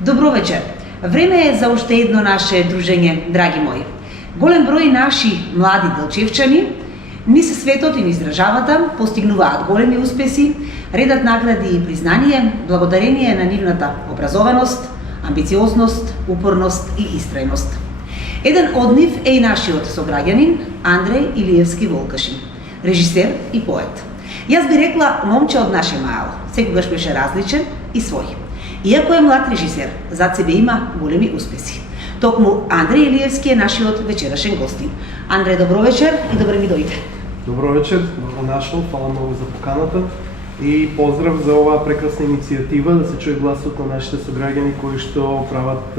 Добро вечер. Време е за уште едно наше дружење, драги мои. Голем број наши млади делчевчани низ светот и низ државата постигнуваат големи успеси, редат награди и признание благодарение на нивната образованост, амбициозност, упорност и истрајност. Еден од нив е и нашиот сограѓанин Андреј Илиевски Волкашин, режисер и поет. Јас би рекла момче од наше маало, секогаш беше различен и свој. Иако е млад режисер, зад себе има големи успеси. Токму Андреј Илиевски е нашиот вечерашен гостин. Андреј, добро вечер и добре ми дојде. Добро вечер, добро нашол, фала многу за поканата и поздрав за оваа прекрасна иницијатива да се чуе гласот на нашите сограѓани кои што прават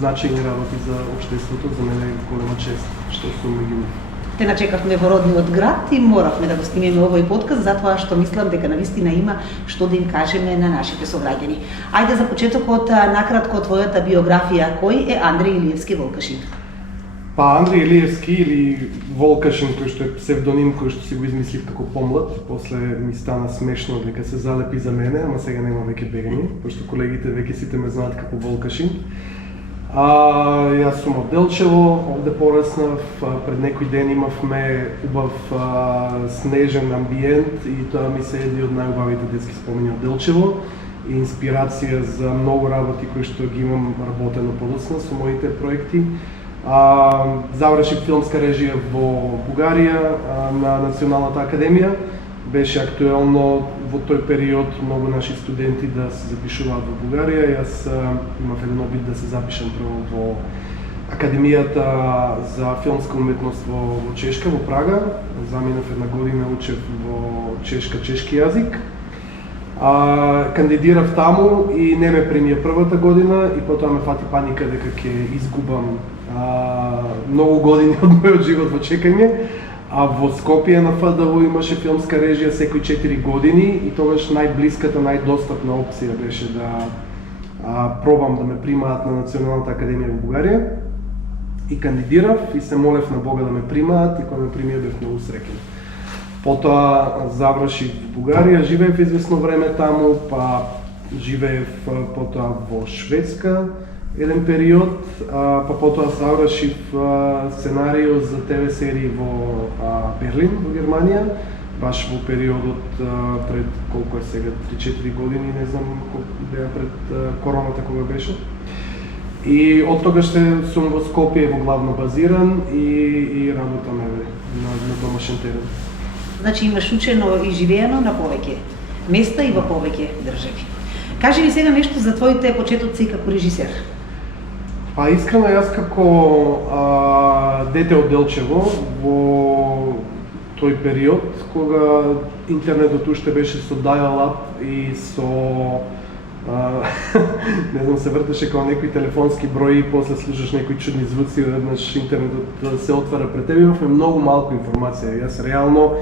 значајни работи за општеството. За мене е голема чест што сум меѓу нив. Те начекавме во родниот град и моравме да го снимеме овој подкаст затоа што мислам дека навистина има што да им кажеме на нашите сограѓани. Ајде за почетокот накратко твојата биографија, кој е Андреј Илиевски Волкашин? Па Андреј Илиевски или Волкашин, кој што е псевдоним кој што си го измислив како помлад, после ми стана смешно дека се залепи за мене, ама сега нема веќе бегање, пошто колегите веќе сите ме знаат како Волкашин. Јас сум од Делчево, овде пораснав, пред некој ден имавме убав снежен амбиент и тоа ми се едни од најубавите детски спомени од Делчево и инспирација за многу работи кои што ги имам работено подоцна со моите проекти. Завршив филмска режија во Бугарија на Националната академија. Беше актуелно во тој период многу наши студенти да се запишуваат во Бугарија. Јас имав еден обид да се запишам прво во Академијата за филмска уметност во Чешка, во Прага. Заминав една година, учев во чешки јазик. Кандидирав таму и не ме примија првата година и потоа ме фати паника дека ќе изгубам многу години од мојот живот во чекање. А во Скопје на ФДУ имаше филмска режија секои 4 години и тогаш најблиската, најдостапна опција беше да пробам да ме примаат на Националната академија во Бугарија. И кандидирав и се молев на Бога да ме примаат и кога ме примија бев многу среќен. Потоа завршив во Бугарија, живеев известно време таму, па живеев потоа во Шведска еден период, па потоа завршив сценарио за ТВ серии во Берлин, во Германија, баш во периодот пред колку е сега 3-4 години, не знам колку беа пред короната кога беше. И од тогаш сум во Скопје во главно базиран и работам на домашен терен. Значи имаш учено и живеено на повеќе места и во повеќе држави. Кажи ми сега нешто за твоите почетоци како режисер. Па искрено јас како дете од Делчево во тој период кога интернетот уште беше со dial-up и со не знам, се вртеше како некои телефонски брои и после слушаш некои чудни звуци, веднаш интернетот се отвара пред тебе, имавме многу малку информација. Јас реално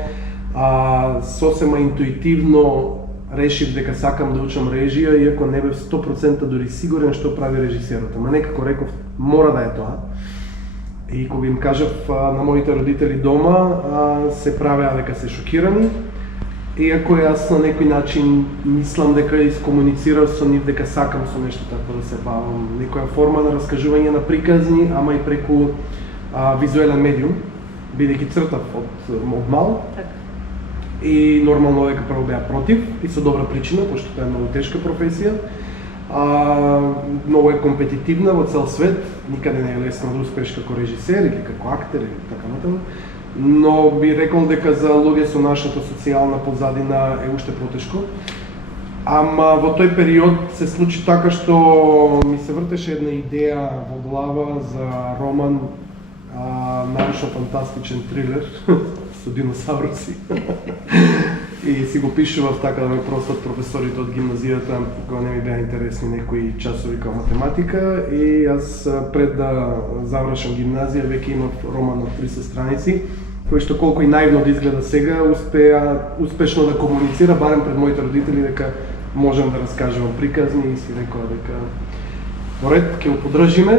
сосема интуитивно решив дека сакам да учам режија, иако не бев 100% дури сигурен што прави режисерот. Ама некако реков, мора да е тоа. И кога им кажав на моите родители дома, се правеа дека се шокирани. Иако јас на некој начин мислам дека искомуницирав со нив дека сакам со нешто такво да се бавам. Некоја форма на раскажување на приказни, ама и преку визуелен медиум, бидејќи цртав од мал. И нормално дека прво беа против и со добра причина, пошто тоа е многу тешка професија. Многу е компетитивна во цел свет, никаде не е лесно да успееш како режисер или како актер или така натаму. Но би рекол дека за луѓе со нашата социјална позадина е уште потешко. Ама во тој период се случи така што ми се вртеше една идеја во глава за роман, научно-фантастичен трилер со диносауруси. И си го пишував така да ме простат професорите од гимназијата кога не ми беа интересни некои часови како математика и јас пред да завршам гимназија веќе имав роман од 300 страници кој што колку и наивно да изгледа сега успешно да комуницира барем пред моите родители дека можам да раскажувам приказни и си рекоа дека поред ќе го поддржиме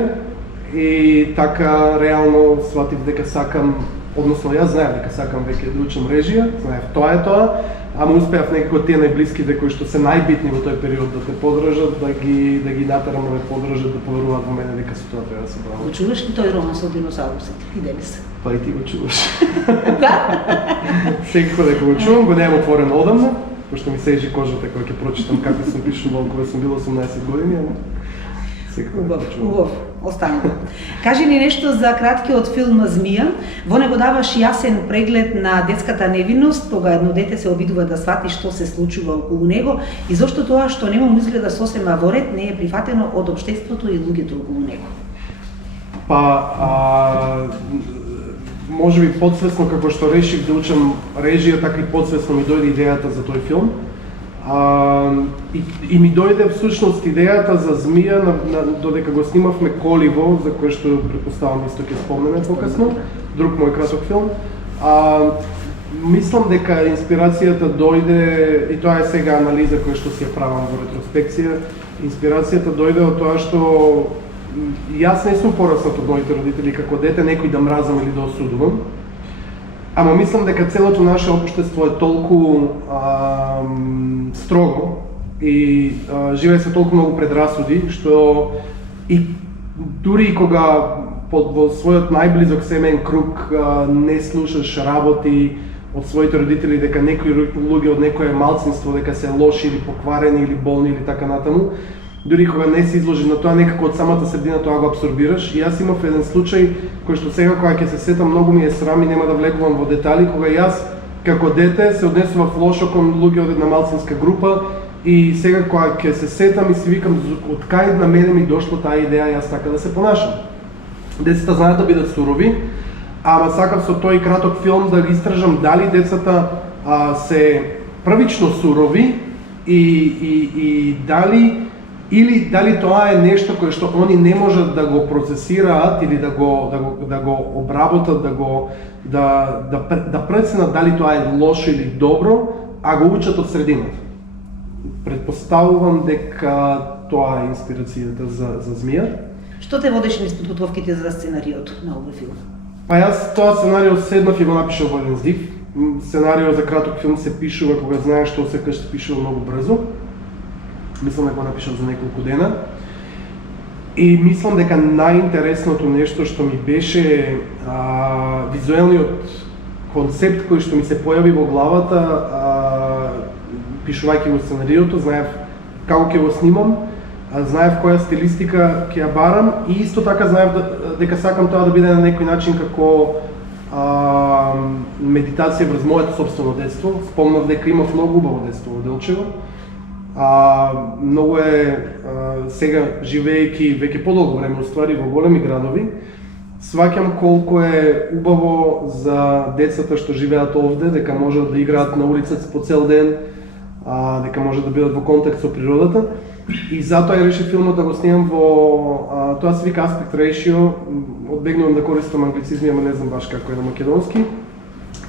и така реално сватив дека сакам односно јас знаев дека сакам веќе да учам режија, знаев тоа е тоа, ама успеав некако тие најблиските кои што се најбитни во тој период да те поддржат, да ги натерам да ме поддржат, да поверуваат во мене дека со тоа треба да се бавам. Го чуваш ли тој роман со диносаурусите и денес? Па и ти го чуваш. Да? Секако дека го чувам, го немам отворено одамна, пошто ми сежи кожата кога ќе прочитам како сум пишувал кога сум бил 18 години, ама секако Убав, го чувам. убав, остана. Кажи ни нешто за краткиот филм Змија. Во него даваш јасен преглед на детската невинност, кога едно дете се обидува да свати што се случува околу него и зошто тоа што нему му изгледа сосема во ред не е прифатено од општеството и луѓето околу него. Па, може би подсвесно како што решив да учам режија, така и подсвесно ми дојде идејата за тој филм. И ми дојде всушност идејата за Змија додека го снимавме Коливо, за кој што претпоставам исто ќе спомнеме покасно, друг мој краток филм. Мислам дека инспирацијата дојде, и тоа е сега анализа која што си ја правам во ретроспекција, инспирацијата дојде од тоа што јас не сум пораснат од моите родители како дете некој да мразам или да осудувам. Ама мислам дека целото наше општество е толку строго и живее се толку многу предрасуди, што и дури и кога во својот најблизок семеен круг не слушаш работи од своите родители дека некои луѓе од некое малцинство дека се лоши или покварени или болни или така натаму, дури кога не се изложи на тоа, некако од самата средина тоа го абсорбираш. И јас имав еден случај кој што сега кога ќе се сетам многу ми е срам и нема да влегувам во детали, кога јас како дете се однесував лошо кон луѓе од една малцинска група и сега кога ќе се сетам и си викам од кај на мене ми дошло таа идеја јас така да се понашам. Децата знаат да бидат сурови, ама сакав со тој краток филм да ги истражам дали децата се првично сурови и дали тоа е нешто кое што они не можат да го процесираат или да го обработат, да преценат дали тоа е лошо или добро, а го учат од средината. Предпоставувам дека тоа е инспирацијата за Змија. Што те водеше низ подготовките за сценариото на овој филм? Па јас тоа сценарио седнав и го напишав во еден здив. Сценарио за краток филм се пишува кога знаеш што секогаш се пишува многу брзо. Мислам дека го напишав за неколку дена. И мислам дека најинтересното нешто што ми беше визуелниот концепт кој што ми се појави во главата пишувајќи го сценариото, знаев како ќе го снимам, знаев која стилистика ќе ја барам и исто така знаев дека сакам тоа да биде на некој начин како медитација врз моето собствено детство. Спомнав дека имав многу убаво детство во Делчево. Многу е сега живеејќи веќе подолго време уствари во големи градови, сваќам колку е убаво за децата што живеат овде, дека можат да играат на улицата по цел ден, дека можат да бидат во контакт со природата. И затоа ја решив филмот да го снимам во тоа се вика aspect ratio, одбегнувам да користам англицизми, ама не знам баш како е на македонски.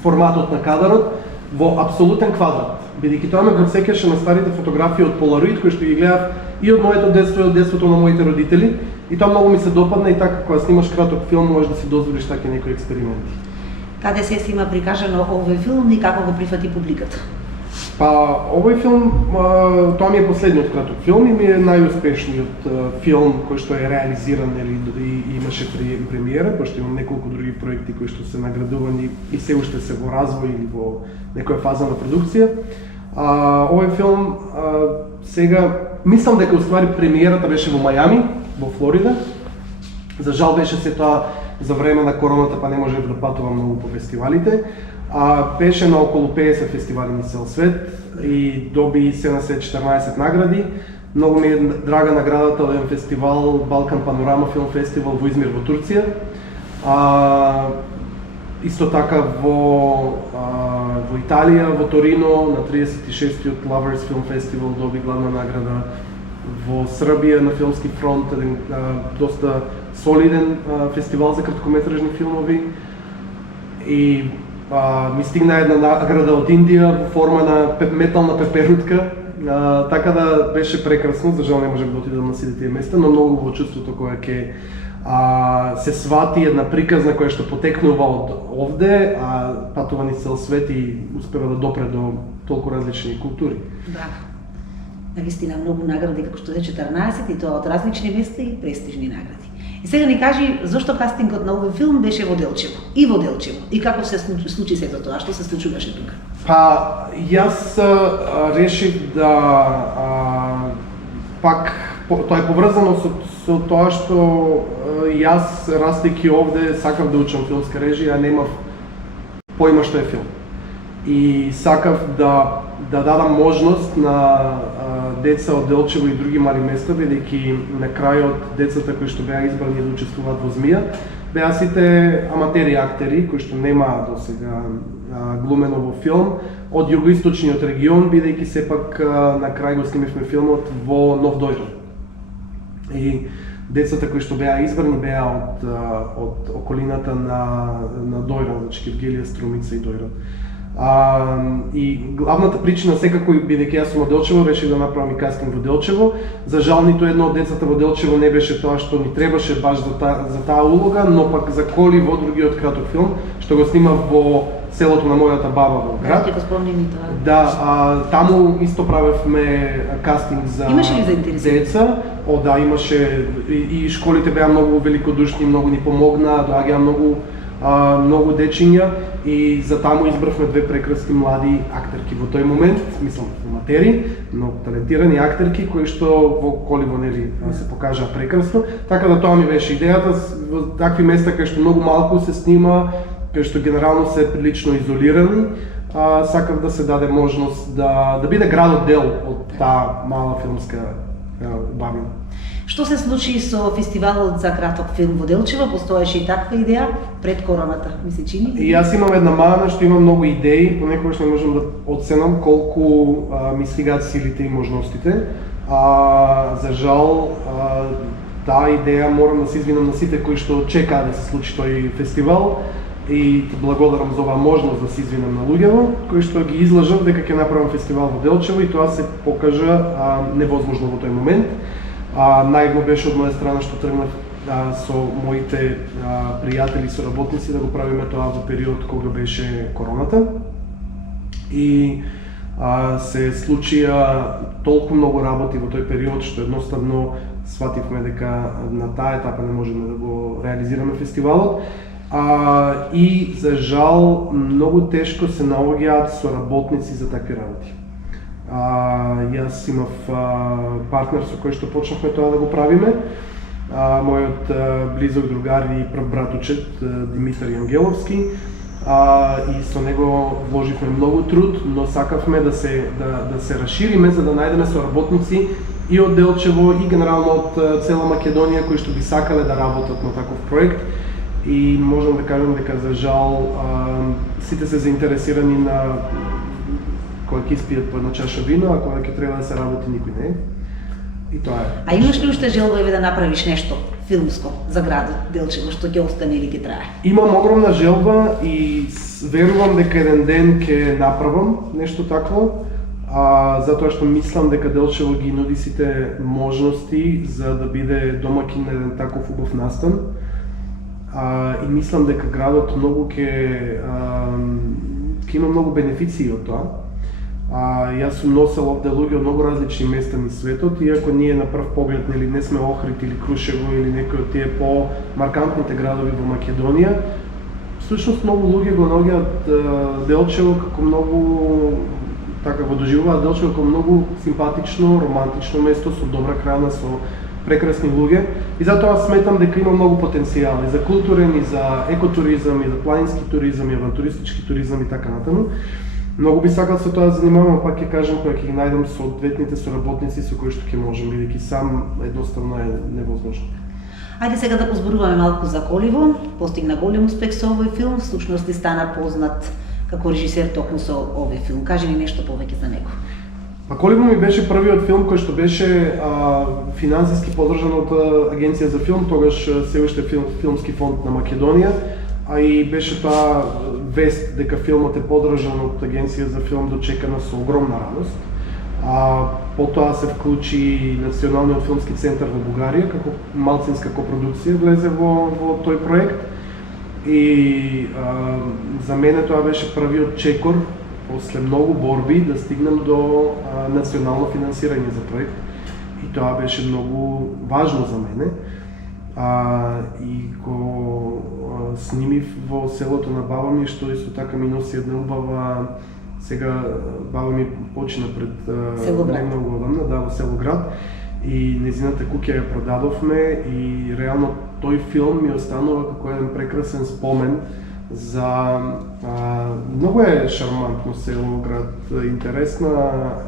Форматот на кадарот во апсолутен квадрат, бидејќи тоа ме го сеќаше на старите фотографии од Polaroid кои што ги гледав и од моето детство и од детството на моите родители. И тоа многу ми се допадна и така кога снимаш краток филм можеш да си дозволиш такви некои експерименти. Каде се има прикажано овој филм и како го прифати публиката? Па, овој филм, тоа ми е последниот краток филм и ми е најуспешниот филм кој што е реализиран и имаше премиера, пошто имам неколку други проекти кои што се наградувани и се уште се во развој или во некоја фаза на продукција. Овој филм сега мислам дека уствари премиерата беше во Мајами, во Флорида. За жал беше се тоа за време на короната, па не можев да патувам многу по фестивалите. Беше на околу 50 фестивали на цел свет и доби се на се 14 награди. Многу ми е драга наградата од еден фестивал, Балкан Панорама филм фестивал во Измир во Турција. Исто така во Италија, во Торино, на 36-тиот Lovers Film Festival доби главна награда. Во Србија на Филмски фронт, еден доста солиден фестивал за краткометражни филмови. И ми стигна една награда од Индија во форма на метална пеперутка. Така да беше прекрасно, за жал не можев да отидам на сите тие места, но многу во чувството кога ќе се свати една приказна која што потекнува од овде, а патува низ цел свет и успева да допре до толку различни култури. Да. Навистина многу награди како што е 14 и тоа од различни места и престижни награди. И сега ни кажи зошто кастингот на овој филм беше во Делчево и во Делчево и како се случи сето тоа, што се случуваше тука? Па јас решив да пак тоа е поврзано со тоа што јас растејќи овде сакав да учам филмска режија, а немав поима што е филм. И сакав да дадам можност на деца од Делчево и други мали места, бидејќи на крајот децата кои што беа избрани да учествуваат во Змија, беа сите аматери актери кои што нема досега глумено во филм од југоисточниот регион, бидејќи сепак на крај го снимивме филмот во Нов Дојран. И децата кои што беа избрани беа од околината на Дојран, значи Кевгелија, Струмица и Дојран. И главната причина секако, бидејќи јас сум од Делчево, решив да направам и кастинг во Делчево. За жал ниту едно од децата во Делчево не беше тоа што ни требаше баш за таа улога, но пак за Коли во другиот краток филм, што го снимав во селото на мојата баба во град. Да, ќе го спомним и тоа. Да, таму исто правевме кастинг за имаше ли заинтересирани деца. Да, имаше и школите беа многу великодушни, многу ни помогнаа, доаѓаа многу дечиња и за таму избравме две прекрасни млади актерки во тој момент, мислам аматери, но талентирани актерки кои што во Коливо нели се покажаа прекрасно. Така да тоа ми беше идејата во такви места кај што многу малку се снима, кај што генерално се прилично изолирани, сакав да се даде можност да биде градот дел од таа мала филмска убавина. Што се случи со фестивалот за краток филм во Делчево? Постоеше и таква идеја пред короната, ми се чини? И јас имам една мана што имам многу идеи, понекогаш не можам да оценам колку ми стигаат силите и можностите. За жал, таа идеја морам да се извинам на сите кои што чекаа да се случи тој фестивал и благодарам за оваа можност да се извинам на луѓето кои што ги излажав дека ќе направам фестивал во Делчево и тоа се покажа невозможно во тој момент. Наивно беше од моја страна што тргнав со моите пријатели и соработници да го правиме тоа во период кога беше короната. И се случија толку многу работи во тој период што едноставно свативме дека на таа етапа не можеме да го реализираме фестивалот. И за жал многу тешко се наоѓаат соработници за такви работи. Јас имав партнер со кој што почнавме тоа да го правиме. Мојот близок другар и прв братучет Димитар Јангеловски. И со него вложивме многу труд, но сакавме да се расшириме за да најдеме соработници и од Делчево и генерално од цела Македонија кои што би сакале да работат на таков проект. И можам да кажам дека за жал сите се заинтересирани на кога ќе испијат по една чаша вино, а кога ќе треба да се работи никој не е. И тоа е. А имаш ли уште желба да направиш нешто филмско за градот Делчево што ќе остане или ќе трае? Имам огромна желба и верувам дека еден ден ќе направам нешто такво, затоа што мислам дека Делчево ги нуди сите можности за да биде домаќин на еден таков убав настан. И мислам дека градот многу ќе има многу бенефиции од тоа. Јас сум носел овде луѓе од многу различни места низ светот, иако ние на прв поглед нели не сме Охрид или Крушево или некој од тие по-маркантните градови во Македонија. Всушност многу луѓе го наоѓаат Делчево како многу така го доживуваат Делчево како многу симпатично, романтично место со добра храна, со прекрасни луѓе и затоа сметам дека има многу потенцијал и за културен, и за екотуризам, и за планински туризам, и авантуристички туризам и така натаму. Многу би сакал со тоа да занимавам, пак ќе кажам кога ќе ги најдам соодветните соработници со кои што ќе можам, бидејќи сам едноставно е невозможно. Ајде сега да позборуваме малку за Коливо. Постигна голем успех со овој филм, всушност и стана познат како режисер токму со овој филм. Кажи ни нешто повеќе за него. Коливо ми беше првиот филм кој што беше финансиски поддржан од Агенција за филм, тогаш се уште Филмски фонд на Македонија, а и беше тоа вест дека филмот е поддржан од Агенција за филм дочекана со огромна радост. Потоа се вклучи Националниот филмски центар во Бугарија како малцинска копродукција влезе во тој проект. И за мене тоа беше првиот чекор после многу борби да стигнем до национално финансирање за проект. И тоа беше многу важно за мене. И го снимив во селото на баба ми, што исто така ми носи една убава. Сега баба ми почина пред не многу одамна, да, во село Град, и незината куќа ја продадовме и реално тој филм ми останува како еден прекрасен спомен за многу е шармантно село Град,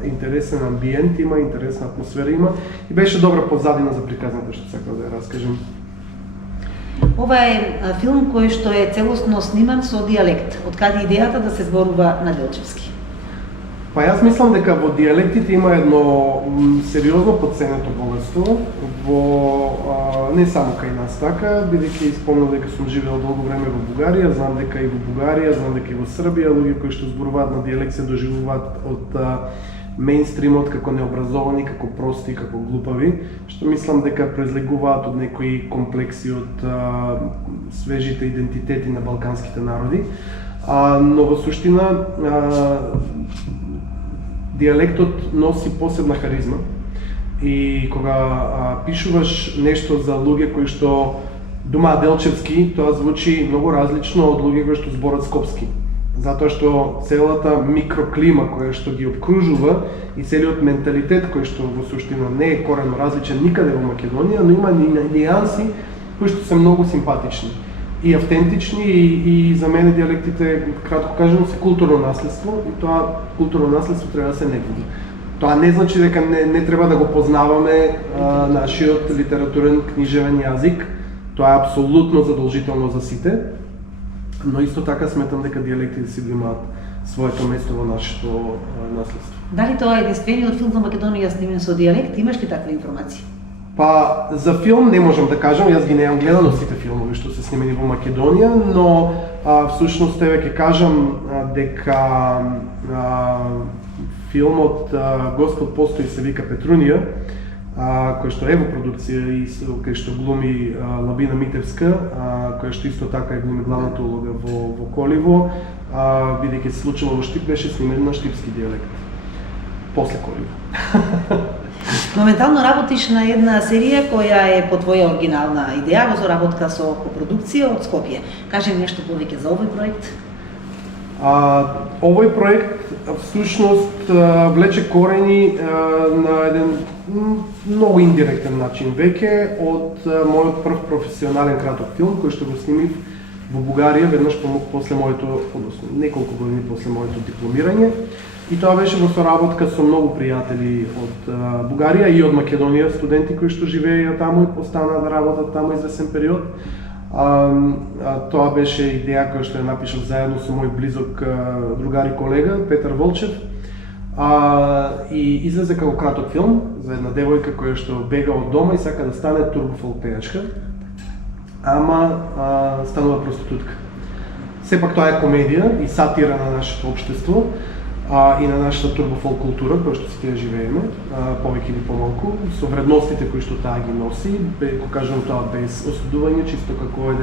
интересен амбиент има, интересна атмосфера има и беше добра позадина за приказната што сакав да ја раскажем. Ова е филм кој што е целосно сниман со дијалект. Од каде идејата да се зборува на делчевски? Па јас мислам дека во дијалектите има едно сериозно подценето богатство, не само кај нас така, бидејќи спомнам дека сум живеел долго време во Бугарија, знам дека и во Бугарија, знам дека и во Србија луѓе кои што зборуваат на дијалект се доживуваат од мејнстримот како необразовани, како прости, како глупави, што мислам дека произлегуваат од некои комплекси од свежите идентитети на балканските народи. Но во суштина дијалектот носи посебна харизма и кога пишуваш нешто за луѓе кои што думаат делчевски, тоа звучи многу различно од луѓе кои што зборат скопски. Затоа што целата микроклима која што ги обкружува и целиот менталитет кој што во суштина не е корено различен никаде во Македонија, но има нијанси кои што се многу симпатични и автентични и за мене дијалектите, кратко кажано, се културно наследство и тоа културно наследство треба да се негува. Тоа не значи дека не треба да го познаваме нашиот литературен книжевен јазик, тоа е апсолутно задолжително за сите, но исто така сметам дека дијалектите си го имаат своето место во нашето наследство. Дали тоа е единствениот филм за Македонија снимен со дијалект? Имаш ли таква информација? Па, за филм не можам да кажам, јас ги немам гледано сите филмови што се снимени во Македонија, но всушност тебе ќе кажам дека филмот Господ постои се вика Петрунија, кој што е во продукција и кој што глуми Лабина Митевска, која што исто така е глуми главната улога во Коливо, бидејќи се случило во Штип, беше снимен на штипски дијалект. После Коливо. Моментално работиш на една серија која е по твоја оригинална идеја, во соработка со копродукција од Скопје. Кажи нешто повеќе за овој проект? Овој проект всушност влече корени на еден многу индиректен начин веќе од мојот прв професионален краток филм кој што го снимив во Бугарија веднаш после моето, односно неколку години после моето дипломирање. И тоа беше во соработка со многу пријатели од Бугарија и од Македонија, студенти кои што живееја таму и останаа да работат таму извесен период. Тоа беше идеја која што ја напишав заедно со мој близок другар и колега Петар Волчев. И излезе како краток филм за една девојка која што бега од дома и сака да стане турбофолк пејачка, ама станува проститутка. Сепак тоа е комедија и сатира на нашето општество и на нашата турбофолк култура која што сите ја живееме, повеќе или помалку, со вредностите кои што таа ги носи, го кажам тоа без осудување, чисто како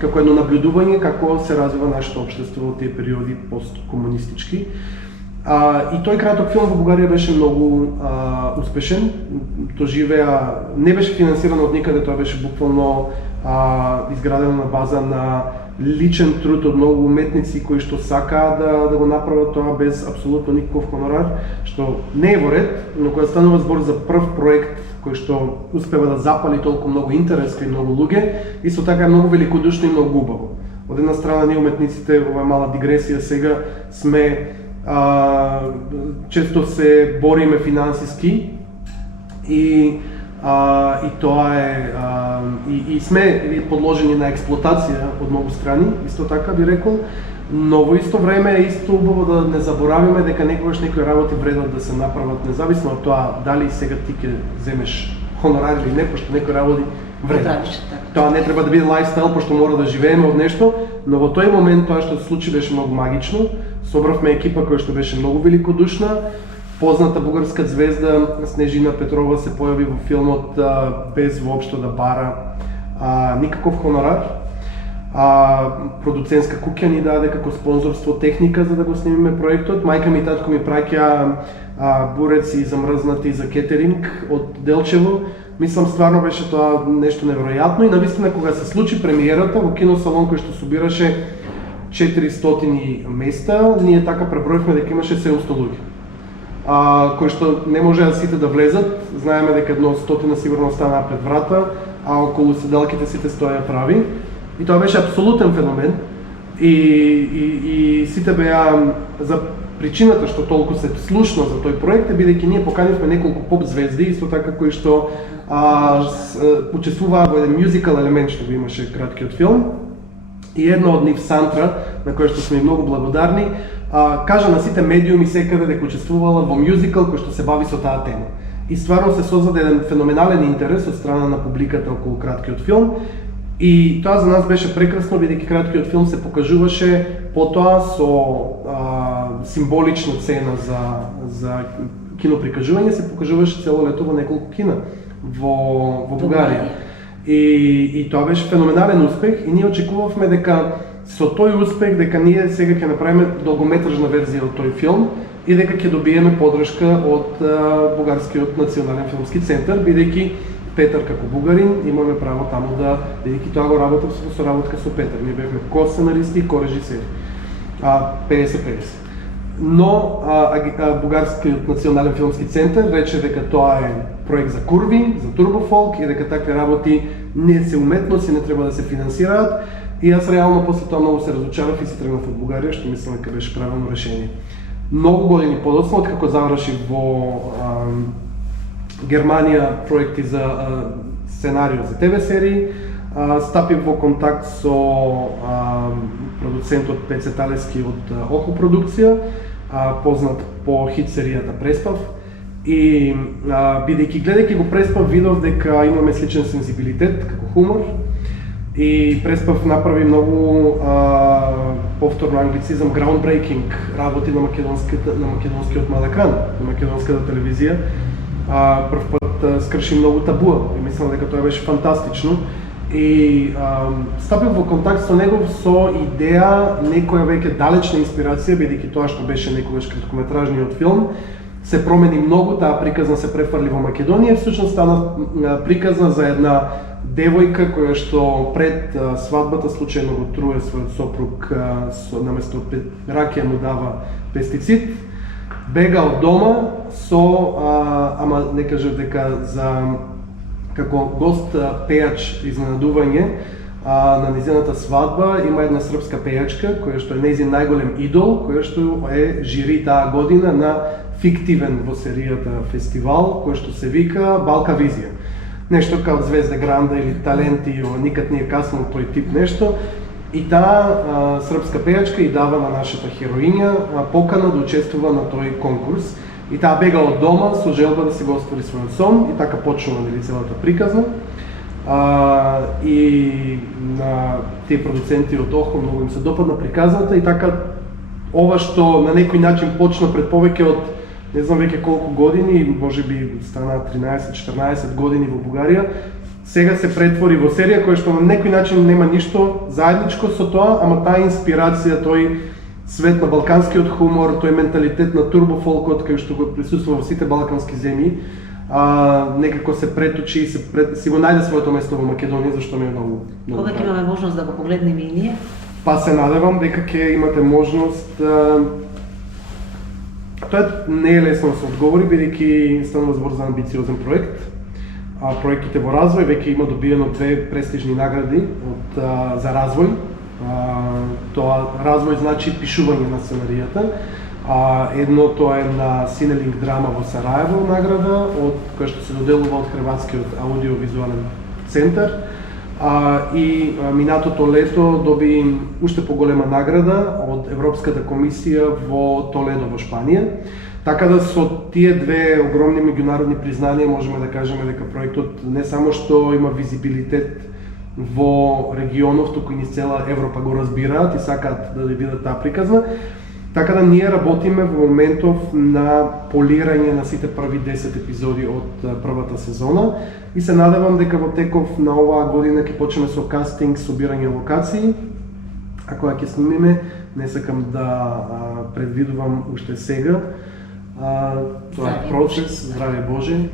како едно наблюдување како се развива нашето општество во тие периоди посткомунистички. И тој краток филм во Бугарија беше многу успешен. Тоа живеа, не беше финансирано од никаде, тоа беше буквално изградено на база на личен труд од многу уметници кои што сакаат да го направат тоа без апсолутно никаков хонорар, што не е во ред, но кога станува збор за прв проект кој што успева да запали толку многу интерес кај многу луѓе, исто така е многу великодушно и многу убаво. Од една страна ние уметниците, ова мала дигресија сега, сме често се бориме финансиски и тоа е и сме подложени на експлоатација од многу страни, исто така би рекол, но во исто време е исто убаво да не заборавиме дека некогаш некои работи вредат да се направат независно од тоа дали сега ти ќе земеш хонорар или не, пошто некои работи вредат. Тоа не треба да биде лајфстайл, пошто мора да живееме од нешто, но во тој момент тоа што се случи беше многу магично. Собравме екипа која што беше многу великодушна позната бугарска звезда Снежина Петрова се појави во филмот без воопшто да бара никаков хонорар. Продуцентска куќа ни даде како спонзорство техника за да го снимиме проектот. Мајка ми и татко ми праќа буреци замрзнати за кетеринг од Делчево. Мислам, стварно беше тоа нешто неверојатно и навистина кога се случи премиерата во киносалон кој што собираше 400 места, ние така преброивме дека имаше 700 луѓе. Кои што не можеа сите да влезат, знаеме дека едно 100 сигурно останаа пред врата, а околу седалките сите стоја прави. И тоа беше апсолутен феномен и сите беа за причината што толку се слушна за тој проект е бидејќи ние поканивме неколку поп звезди, исто така кои што учествуваа во еден мюзикал елемент што го имаше краткиот филм. И една од нив, Сантра, на која што сме многу благодарни, кажа на сите медиуми секаде дека учествувала во мюзикал кој што се бави со таа тема. И стварно се создаде еден феноменален интерес од страна на публиката околу краткиот филм. И тоа за нас беше прекрасно, бидејќи краткиот филм се покажуваше потоа со символична цена за киноприкажување, се покажуваше цело лето во неколку кина во Бугарија. И тоа беше феноменален успех и ние очекувавме дека со тој успех дека ние сега ќе направиме долгометражна верзија од тој филм и дека ќе добиеме подршка од Бугарскиот национален филмски центар, бидејќи Петар како бугарин имаме право таму да, бидејќи тоа го работев со соработка со Петар. Ние бевме ко-сценаристи и ко-режисери. 50-50. Но Бугарскиот национален филмски центар рече дека тоа е проект за курви, за турбофолк и дека такви работи не се уметност и не треба да се финансираат. И јас реално после тоа многу се разочарав и се тргнав од Бугарија, што мислам дека беше правилно решение. Многу години подоцна, откако завршив во Германија проекти за сценарио за ТВ серии, стапив во контакт со продуцентот Пеце Талески од Охо продукција, познат по хит серијата Преспав. И бидејќи гледајќи го Преспав видов дека имаме сличен сензибилитет како хумор. И Преспав направи многу повторно англицизам, groundbreaking работи на македонскиот мал екран, на македонската телевизија. Прв пат скрши многу табуа и мислам дека тоа беше фантастично. И стапив во контакт со него со идеја, некоја веќе далечна инспирација, бидејќи тоа што беше некогаш краткометражниот филм, се промени многу, таа приказна се префрли во Македонија, всушност стана приказна за една девојка која што пред свадбата случајно го труе својот сопруг, наместо ракија му дава пестицид, бега од дома со, ама не кажав дека за како гост пејач изненадување на низината свадба има една српска пејачка која што е нејзин најголем идол, која што е жири таа година на фиктивен во серијата фестивал кој што се вика Балка Визија. Нешто као Звезда Гранда или Таленти, никад не е касно тој тип нешто. И таа српска пејачка и дава на нашата хероиња покана да учествува на тој конкурс. И таа бега од дома со желба да си го оствари својот сон и така почнува нели целата приказна. И на тие продуценти од Охо многу им се допадна приказната и така ова што на некој начин почна пред повеќе од не знам веќе колку години, можеби стана 13-14 години во Бугарија, сега се претвори во серија која што на некој начин нема ништо заедничко со тоа, ама таа инспирација, тој свет на балканскиот хумор, тој менталитет на турбофолкот кој што го присуствува во сите балкански земји, некако се преточи и си го најде своето место во Македонија, зашто ми е многу. Кога ќе имаме можност да го погледнеме и ние? Па се надевам дека ќе имате можност. Тоа не е лесно да се одговори, бидејќи станува збор за амбициозен проект. Проектите во развој веќе има добиено 2 престижни награди за развој. Тоа развој значи пишување на сценаријата. Едното е на Синелинг драма во Сараево награда, која што се доделува од Хрватскиот аудиовизуален центар. И минатото лето доби уште поголема награда од Европската комисија во Толедо во Шпанија. Така да со тие две огромни меѓународни признанија можеме да кажеме дека проектот не само што има визибилитет во регионов, туку и низ цела Европа го разбираат и сакаат да видат таа приказна. Така да ние работиме во моментов на полирање на сите први 10 епизоди од првата сезона и се надевам дека во теков на оваа година ќе почнеме со кастинг, собирање локации, а кога ќе снимиме, не сакам да предвидувам уште сега. Тоа е процес, здраве Боже.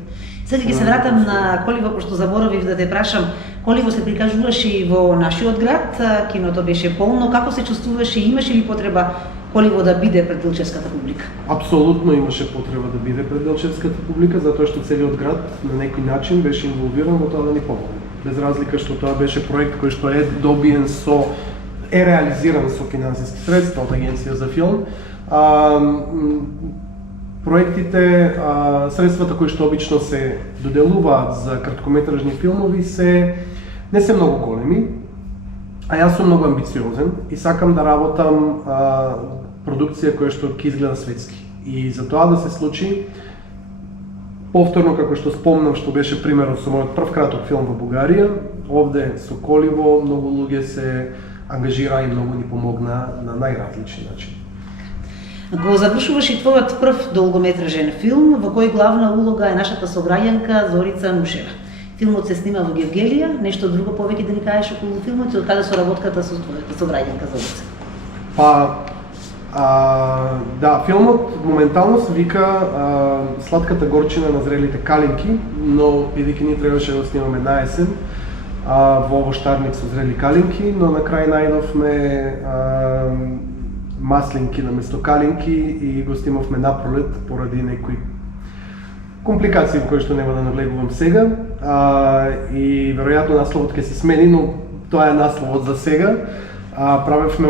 Сега ќе се вратам на Коливо, пошто заборавив да те прашам, Коливо се прикажуваше и во нашиот град, киното беше полно, како се чувствуваше и имаше ли потреба Коливо да биде пред делчевската публика? Апсолутно имаше потреба да биде пред делчевската публика, затоа што целиот град на некој начин беше инволвиран во тоа да ни помогне. Без разлика што тоа беше проект кој што е добиен е реализиран со финансиски средства од Агенција за филм. Проектите, средствата кои што обично се доделуваат за краткометражни филмови не се многу големи, а јас сум многу амбициозен и сакам да работам продукција која што ќе изгледа светски. И за тоа да се случи, повторно како што спомнав што беше примерот со мојот прв краток филм во Бугарија, овде со Коливо многу луѓе се ангажира и многу ни помогна на најразлични начини. Го завршуваш и твојот прв долгометражен филм, во кој главна улога е нашата сограѓанка Зорица Нушева. Филмот се снима во Гевгелија, нешто друго повеќе да ни кажеш околу филмот и од каде соработката со твојата сограѓанка Зорица? Да, филмот моментално се вика Сладката горчина на зрелите калинки, но бидејќи ние требаше да снимаме на есен, во овоштарник со зрели калинки, но на крај најдовме маслинки на место калинки и го снимавме напролет поради некои компликации во кои што нема да навлегувам сега. И веројатно насловот ќе се смени, но тоа е насловот за сега. Правевме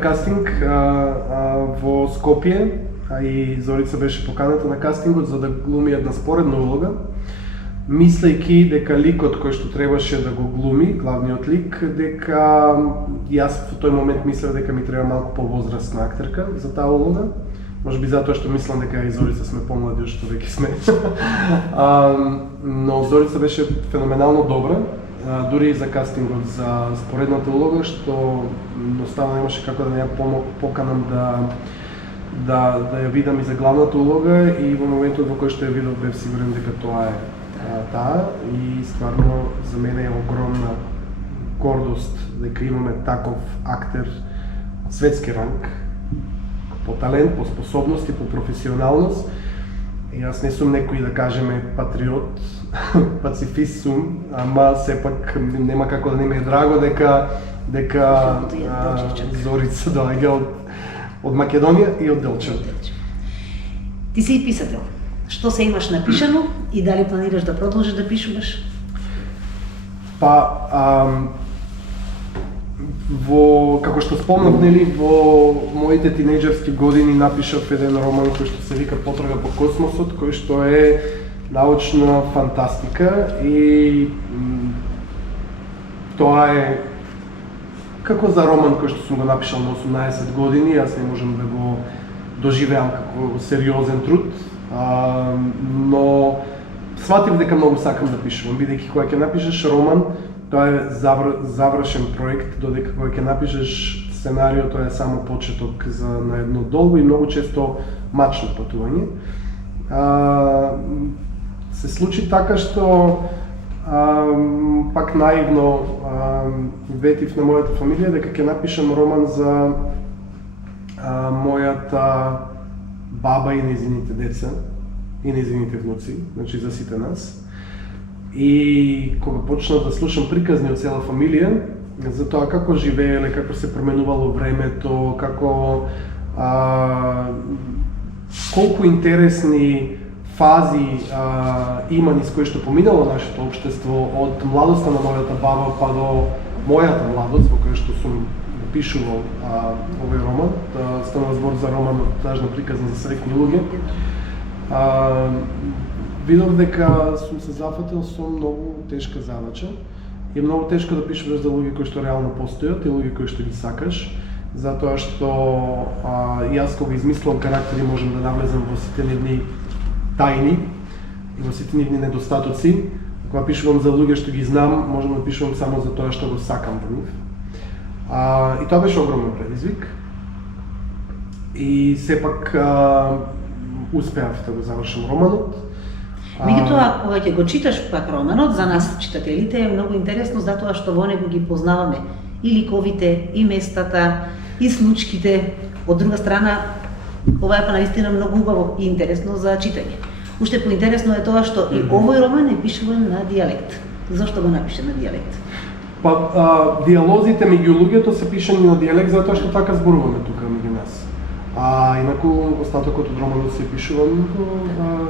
кастинг во Скопје, и Зорица беше поканата на кастингот за да глуми една споредна улога, мислејќи дека ликот кој што требаше да го глуми, главниот лик, дека јас во тој момент мислев дека ми треба малку повозрастна актерка за таа улога. Може би затоа што мислам дека и Зорица сме помлади од што веќе сме. Но Зорица беше феноменално добра, дури и за кастингот за споредната улога, што едноставно немаше како да не ја поканам да ја видам и за главната улога, и во моментот во кој што ја видов бев сигурен дека тоа е таа, и стварно за мене е огромна гордост дека имаме таков актер од светски ранг, по талент, по способности, по професионалност. И јас не сум некој да кажеме патриот, пацифист сум, ама сепак нема како да не ми е драго дека Зорица доаѓа од Македонија и од Делчево. Ти си и писател. Што се имаш напишано и дали планираш да продолжиш да пишуваш? Како што спомнав, во моите тинејџерски години напишав еден роман кој што се вика Потрага по космосот, кој што е научна фантастика, и тоа е како за роман кој што сум го напишал на 18 години, јас не можам да го доживеам како сериозен труд, но сватив дека многу сакам да пишувам, бидејќи кога ќе напишеш роман, тоа е завршен проект, додека кога ќе напишеш сценарио, тоа е само почеток на едно долго и многу често мачно патување. Се случи така што пак наивно ветив на мојата фамилија дека ќе напишам роман за мојата баба и нејзините деца и нејзините внуци, значи за сите нас. И кога почнав да слушам приказни од цела фамилија за тоа како живееле, како се променувало времето, како колку интересни фази има низ кои што поминало нашето општество, од младоста на мојата баба па до мојата младост, во која што сум пишувал овој роман. Станува збор за роман од тажна приказна за среќни луѓе. Видов дека сум се зафатил со многу тешка задача. И многу тешко да пишуваш за луѓе кои што реално постојат и луѓе кои што ги сакаш, затоа што јас кога измислувам карактери можам да навлезам во сите нивни тајни и во сите нивни недостатоци. Кога пишувам за луѓе што ги знам, можам да пишувам само за тоа што го сакам во нив. И тоа беше огромен предизвик. и сепак успеав да го завршам романот. Меѓутоа, кога ќе го читаш пак романот, за нас читателите е многу интересно затоа што во него ги познаваме и ликовите, и местата, и случките. Од друга страна, ова е па наистина многу убаво и интересно за читање. Уште поинтересно е тоа што и овој роман е пишуван на дијалект. Зошто го напише на дијалект? Па, диалозите меѓу луѓето се пишани на дијалект затоа што така зборуваме тука меѓу нас. А инаку остатокот од романот се пишува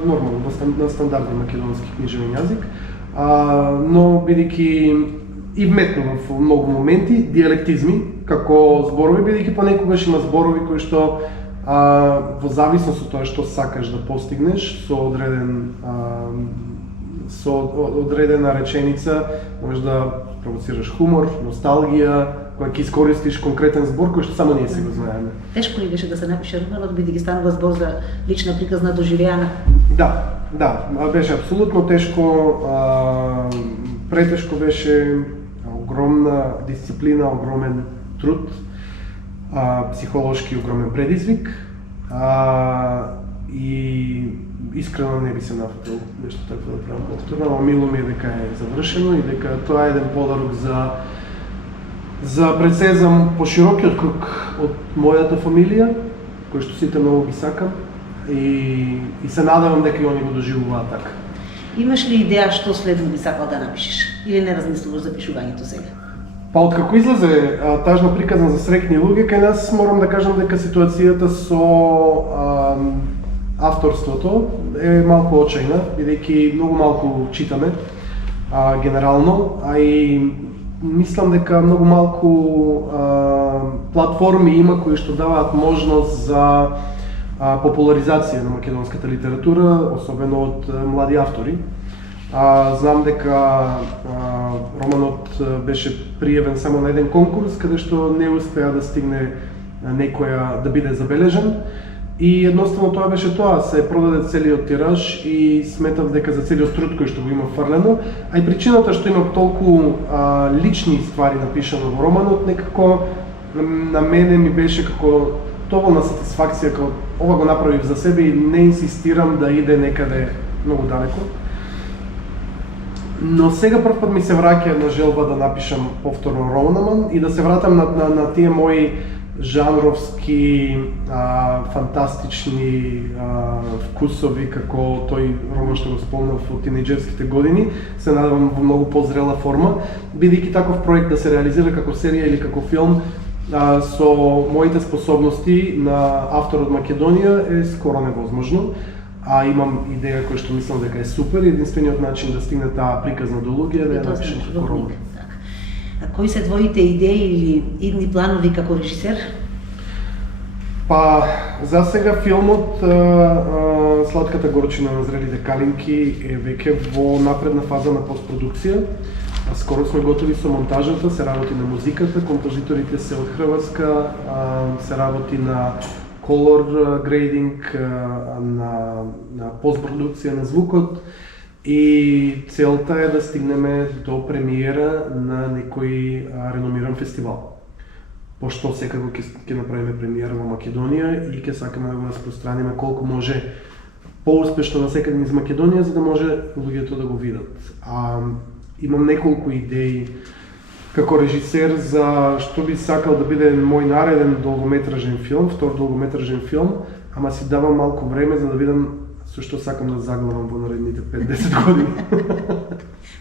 нормално, на стандарден македонски книжевен јазик, но бидејќи и вметнува во многу моменти дијалектизми како зборови, бидејќи понекогаш има зборови кои што во зависност од тоа што сакаш да постигнеш со одредена реченица можеш да провоцираш хумор, носталгија, кога ќе искористиш конкретен збор кој што само ние си го знаеме. Тешко ли беше да се напише романот, бидејќи станува збор за лична приказна доживеана? Да, беше апсолутно тешко, претешко беше, огромна дисциплина, огромен труд, психолошки огромен предизвик, и искрено не би се нафатил нешто такво да правам повторно, но мило ми е дека е завршено и дека тоа е еден подарок за пред се за поширокиот круг од мојата фамилија, кој што сите многу ги сакам и се надевам дека и они го доживуваат така. Имаш ли идеја што следно би сакал да напишеш или не размислуваш за пишувањето сега? Па откако излезе тажна приказна за среќни луѓе, кај нас морам да кажам дека ситуацијата со авторството е малку очајна, бидејќи многу малку читаме генерално, а и мислам дека многу малку платформи има кои што даваат можност за популаризација на македонската литература, особено од млади автори. Знам дека романот беше пријавен само на еден конкурс, каде што не успеа да стигне некоја да биде забележен. И едноставно тоа беше тоа, се продаде целиот тираж и сметав дека за целиот труд кој што го има фрлено, а и причината што има толку лични ствари напишано во романот, некако на мене ми беше како доволна сатисфакција, како ова го направив за себе и не инсистирам да иде некаде многу далеко. Но сега прв пат ми се враќа една желба да напишам повторно роман и да се вратам на тие мои жанровски, фантастични вкусови, како тој роман што го спомнав од тинејџерските години, се надевам во многу позрела форма, бидејќи таков проект да се реализира како серија или како филм со моите способности на автор од Македонија е скоро невозможно. Имам идеја која што мислам дека е супер и единствениот начин да стигне таа приказна до луѓе е да ја напишем како роман. Кои се твоите идеи или идни планови како режисер? Па, за сега филмот Сладката горчина на зрелите калинки е веќе во напредна фаза на постпродукција. Скоро сме готови со монтажата, се работи на музиката, композиторите се од Хрватска, се работи на color grading, на постпродукција на звукот и целта е да стигнеме до премиера на некој реномиран фестивал. Пошто секако ќе направиме премиера во Македонија и ќе сакаме да го распространиме колку може поуспешно насекаде низ Македонија, за да може луѓето да го видат. Имам неколку идеи како режисер за што би сакал да биде мој нареден долгометражен филм, втор долгометражен филм, ама си давам малку време за да видам со што сакам да заглавам во наредните 5-10 години.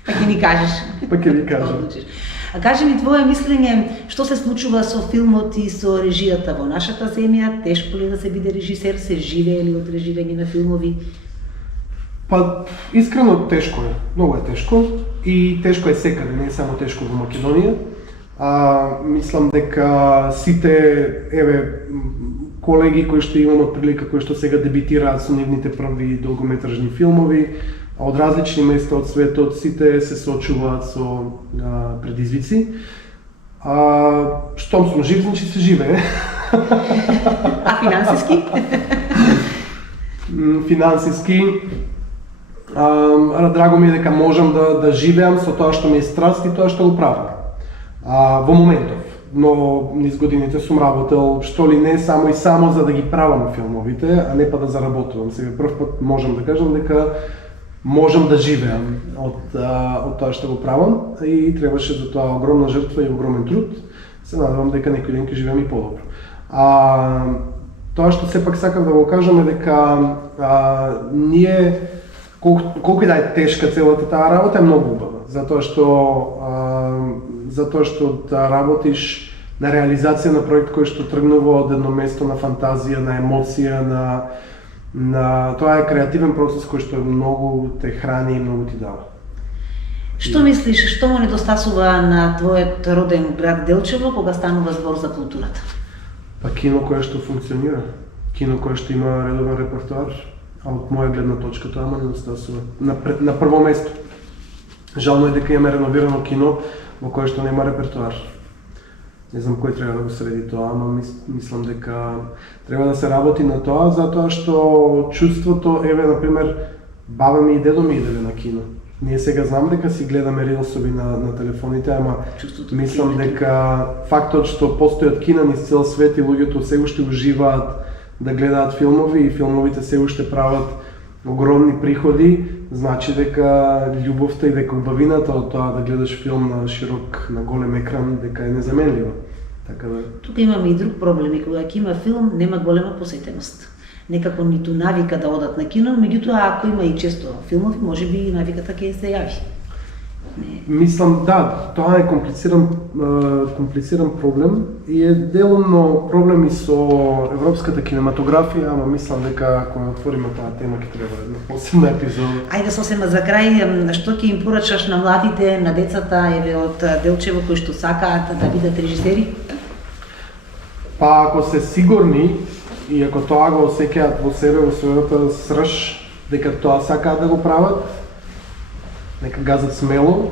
Па ќе ни кажеш. Па ќе ви кажам. А кажи ми твое мислење, што се случува со филмот и со режијата во нашата земја? Тешко ли да се биде режисер? Се живее ли од режирање на филмови? Па, искрено тешко е, многу е тешко и тешко е секаде, не е само тешко во Македонија. Мислам дека сите, колеги кои што имам од прилика, кои што сега дебитираат со нивните први долгометражни филмови, од различни места од светот, сите се соочуваат со предизвици. Штом сум жив, значи се живее. А финансиски? Финансиски, драго ми е дека можам да живеам со тоа што ми е страст и тоа што го правам. Во моментов. но низ годините сум работел, што ли не само и само за да ги правам филмовите, а не па да заработувам. Сега прв пат можам да кажам дека можам да живеам од тоа што го правам и требаше за тоа огромна жртва и огромен труд. Се надевам дека некој ден ќе живеам и подобро. Тоа што сепак сакам да го кажам е дека ние колку и да е тешка целата таа работа е многу убава, затоа што да работиш на реализација на проект кој што тргнува од едно место на фантазија, на емоција, на тоа е креативен процес кој што многу те храни и многу ти дава. Што мислиш, што му недостасува на твојот роден град Делчево кога станува збор за културата? Па кино кое што функционира, кино кое што има редовен репертоар, а од моја гледна точка тоа му недостасува. На прво место. Жално е дека имаме реновирано кино во кое што нема репертоар. Не знам кој треба да го среди тоа, ама мислам дека треба да се работи на тоа, затоа што чувството, еве, например, баба ми и дедо ми иделе на кино. Ние сега знам дека си гледаме рилсови на телефоните, ама мислам дека фактот што постојат кина низ цел свет и луѓето се уште уживаат да гледаат филмови и филмовите се уште прават огромни приходи, значи дека љубовта и дека убавината од тоа да гледаш филм на широк, на голем екран, дека е незаменлива. Така да... Тука имаме и друг проблем, и кога ќе има филм, нема голема посетеност. Некако ниту навика да одат на кино, меѓутоа ако има и често филмови, можеби и навиката ќе се јави. Мислам, да, тоа е комплициран проблем и е делумно проблем и со европската кинематографија, ама мислам дека ако отвориме таа тема ќе треба една посебна епизода. Ајде сосема за крај, што ќе им порачаш на младите, на децата еве од Делчево кои што сакаат да бидат режисери? Па ако се сигурни и ако тоа го осеќаат во себе, во својата срж, дека тоа сакаат да го прават, нека газат смело,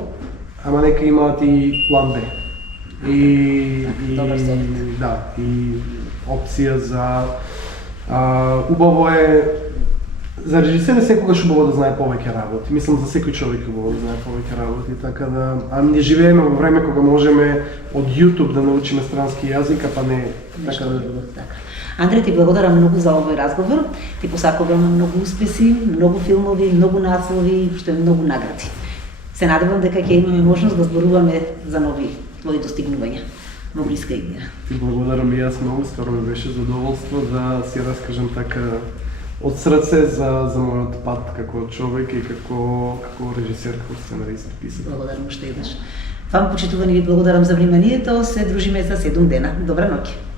ама нека имаат и план Б. И опција за убаво е за режисер секогаш убаво да знае повеќе работи. Мислам за секој човек убаво да знае повеќе работи, така да ние живееме во време кога можеме од YouTube да научиме странски јазик, па не така да. Андре, ти благодарам многу за овој разговор. Ти посакувам многу успеси, многу филмови, многу наслови, што е многу награди. Се надевам дека ќе имаме можност да зборуваме за нови твои достигнувања во блиска иднина. Ти благодарам и јас многу, стварно ми беше задоволство да си раскажам така од срце за мојот пат како човек и како режисер, како сценарист, писател. Благодарам уште еднаш. Вам, почитувани, ви благодарам за вниманието. Се дружиме за 7 дена. Добра ноќ.